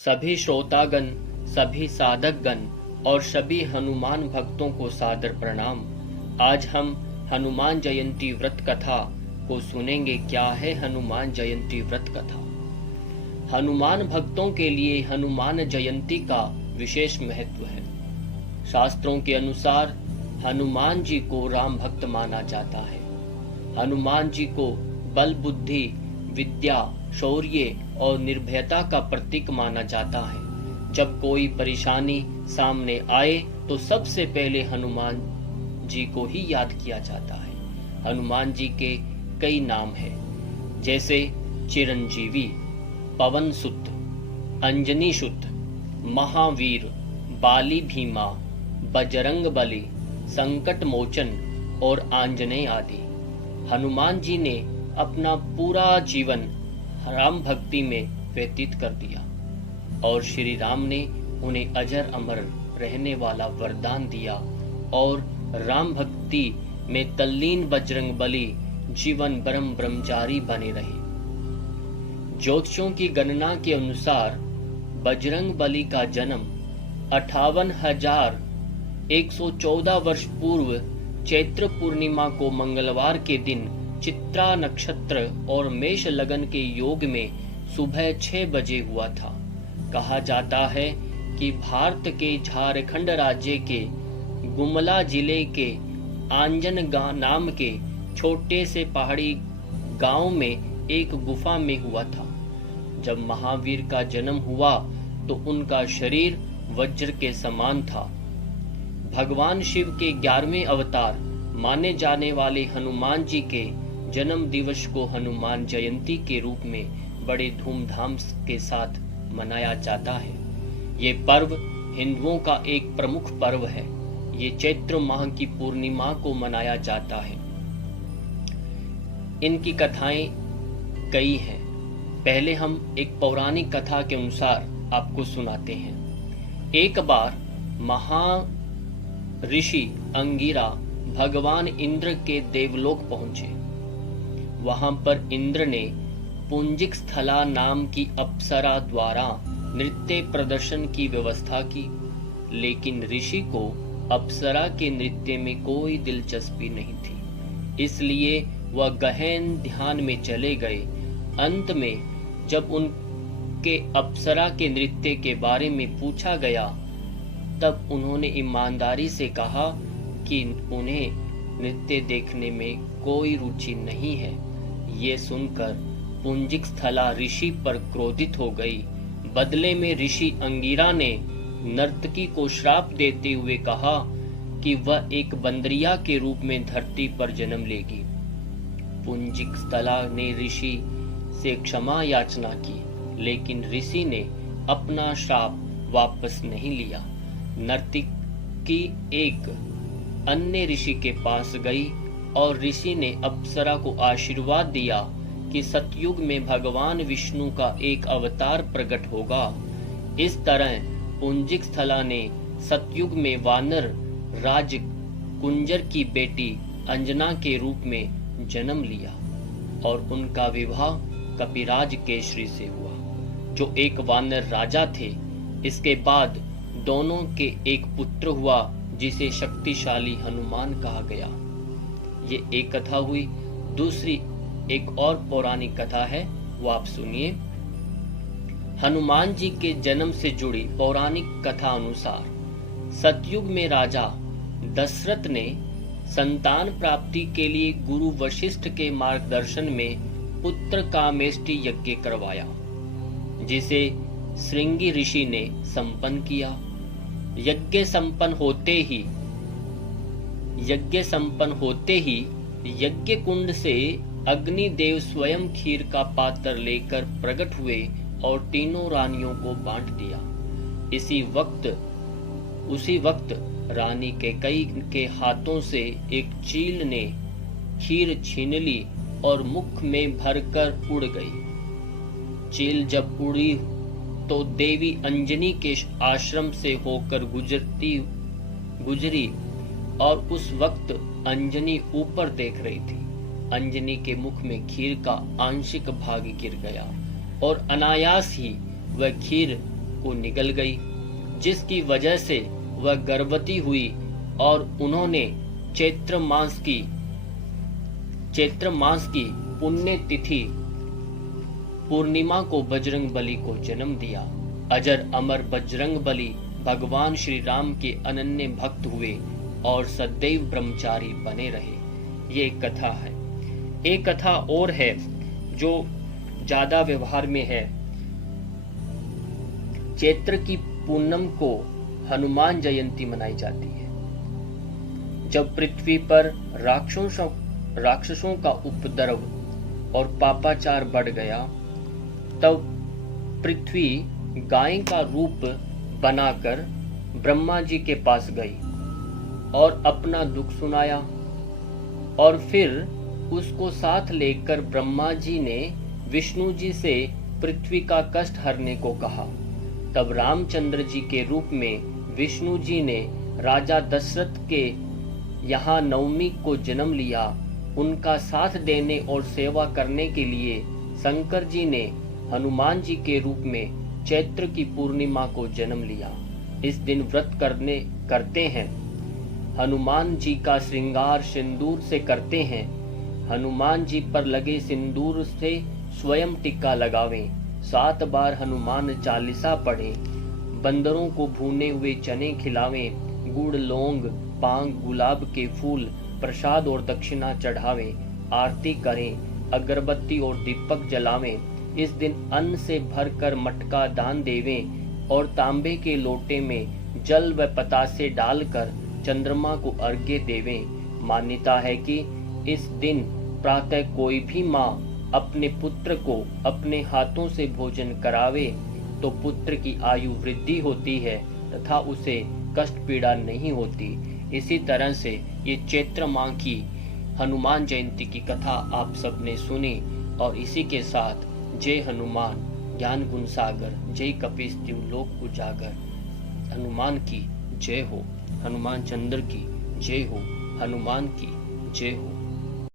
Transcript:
सभी श्रोतागण, सभी साधकगण और सभी हनुमान भक्तों को सादर प्रणाम। आज हम हनुमान जयंती व्रत कथा को सुनेंगे। क्या है हनुमान जयंती व्रत कथा? हनुमान भक्तों के लिए हनुमान जयंती का विशेष महत्व है। शास्त्रों के अनुसार हनुमान जी को राम भक्त माना जाता है। हनुमान जी को बल, बुद्धि, विद्या, शौर्य और निर्भयता का प्रतीक माना जाता है। जब कोई परेशानी सामने आए तो सबसे पहले हनुमान जी को ही याद किया जाता है। हनुमान जी के कई नाम हैं, जैसे चिरंजीवी, पवन सुत, अंजनी सुत, महावीर, बाली भीमा, बजरंग बली, संकट मोचन और आंजनेय आदि। हनुमान जी ने अपना पूरा जीवन राम भक्ति में व्यतीत कर दिया और श्री राम ने उन्हें अजर अमर रहने वाला वरदान दिया और राम भक्ति में तल्लीन बजरंग बली जीवन परम ब्रह्मचारी बने रहे। ज्योतिषियों की गणना के अनुसार बजरंग बली का जन्म 58,114 वर्ष पूर्व चैत्र पूर्णिमा को मंगलवार के दिन चित्रा नक्षत्र और मेष लगन के योग में सुबह 6 बजे हुआ था। कहा जाता है कि भारत के झारखंड राज्य के गुमला जिले के आंजन नाम के छोटे से पहाड़ी गांव में एक गुफा में हुआ था। जब महावीर का जन्म हुआ तो उनका शरीर वज्र के समान था। भगवान शिव के 11वें अवतार माने जाने वाले हनुमान जी के जन्म दिवस को हनुमान जयंती के रूप में बड़े धूमधाम के साथ मनाया जाता है। ये पर्व हिंदुओं का एक प्रमुख पर्व है। ये चैत्र माह की पूर्णिमा को मनाया जाता है। इनकी कथाएं कई हैं। पहले हम एक पौराणिक कथा के अनुसार आपको सुनाते हैं। एक बार ऋषि अंगिरा भगवान इंद्र के देवलोक पहुंचे। वहां पर इंद्र ने पुंजिक स्थला नाम की अप्सरा द्वारा नृत्य प्रदर्शन की व्यवस्था की, लेकिन ऋषि को अप्सरा के नृत्य में कोई दिलचस्पी नहीं थी, इसलिए वह गहन ध्यान में चले गए। अंत में जब उनके अप्सरा के नृत्य के बारे में पूछा गया तब उन्होंने ईमानदारी से कहा कि उन्हें नृत्य देखने में कोई रुचि नहीं है। ये सुनकर पुंजिक स्थला ऋषि पर क्रोधित हो गई। बदले में ऋषि अंगिरा ने नर्तकी को श्राप देते हुए कहा कि वह एक बंदरिया के रूप में धरती पर जन्म लेगी। पुंजिक स्थला ने ऋषि से क्षमा याचना की, लेकिन ऋषि ने अपना श्राप वापस नहीं लिया। नर्तकी एक अन्य ऋषि के पास गई और ऋषि ने अप्सरा को आशीर्वाद दिया कि सतयुग में भगवान विष्णु का एक अवतार प्रकट होगा। इस तरह पुंजिक स्थला ने सतयुग में वानर राज कुंजर की बेटी अंजना के रूप में जन्म लिया और उनका विवाह कपिराज केसरी से हुआ, जो एक वानर राजा थे। इसके बाद दोनों के एक पुत्र हुआ जिसे शक्तिशाली हनुमान कहा गया। ये एक कथा हुई। दूसरी एक और पौराणिक कथा है, वो आप सुनिए। हनुमान जी के जन्म से जुड़ी पौराणिक कथा अनुसार सतयुग में राजा दशरथ ने संतान प्राप्ति के लिए गुरु वशिष्ठ के मार्गदर्शन में पुत्र कामेष्टि यज्ञ करवाया, जिसे श्रृंगी ऋषि ने संपन्न किया। यज्ञ संपन्न होते ही यज्ञ कुंड से अग्निदेव स्वयं खीर का पात्र लेकर प्रकट हुए और तीनों रानियों को बांट दिया। उसी वक्त रानी कैकेयी के हाथों से एक चील ने खीर छीन ली और मुख में भरकर उड़ गई। चील जब उड़ी तो देवी अंजनी के आश्रम से होकर गुजरी और उस वक्त अंजनी ऊपर देख रही थी। अंजनी के मुख में खीर का आंशिक भाग गिर गया और अनायास ही वह खीर को निगल गई, जिसकी वजह से वह गर्भवती हुई और उन्होंने चैत्र मास की पुण्य तिथि पूर्णिमा को बजरंग बली को जन्म दिया। अजर अमर बजरंग बली भगवान श्री राम के अनन्य भक्त हुए और सदैव ब्रह्मचारी बने रहे। ये एक कथा है। एक कथा और है जो ज्यादा व्यवहार में है। चैत्र की पूनम को हनुमान जयंती मनाई जाती है। जब पृथ्वी पर राक्षसों का उपद्रव और पापाचार बढ़ गया, तब पृथ्वी गाय का रूप बनाकर ब्रह्मा जी के पास गई और अपना दुख सुनाया, और फिर उसको साथ लेकर ब्रह्मा जी ने विष्णु जी से पृथ्वी का कष्ट हरने को कहा। तब रामचंद्र जी के रूप में विष्णु जी ने राजा दशरथ के यहाँ नवमी को जन्म लिया। उनका साथ देने और सेवा करने के लिए शंकर जी ने हनुमान जी के रूप में चैत्र की पूर्णिमा को जन्म लिया। इस दिन व्रत करते हैं। हनुमान जी का श्रृंगार सिंदूर से करते हैं। हनुमान जी पर लगे सिंदूर से स्वयं टिक्का लगावें। 7 बार हनुमान चालीसा पढ़ें। बंदरों को भुने हुए चने खिलावें। गुड़, लौंग, पांग, गुलाब के फूल, प्रसाद और दक्षिणा चढ़ावें। आरती करें। अगरबत्ती और दीपक जलावें। इस दिन अन्न से भरकर मटका दान देवें और तांबे के लोटे में जल व पतासे डालकर चंद्रमा को अर्घ्य देवें। मान्यता है कि इस दिन प्रातः कोई भी माँ अपने पुत्र को अपने हाथों से भोजन करावे तो पुत्र की आयु वृद्धि होती है तथा उसे कष्ट पीड़ा नहीं होती। इसी तरह से ये चैत्र माह की हनुमान जयंती की कथा आप सबने सुनी, और इसी के साथ जय हनुमान ज्ञान गुण सागर, जय कपीस तिहु लोक उजागर। हनुमान की जय हो, हनुमान चंद्र की जय हो, हनुमान की जय हो।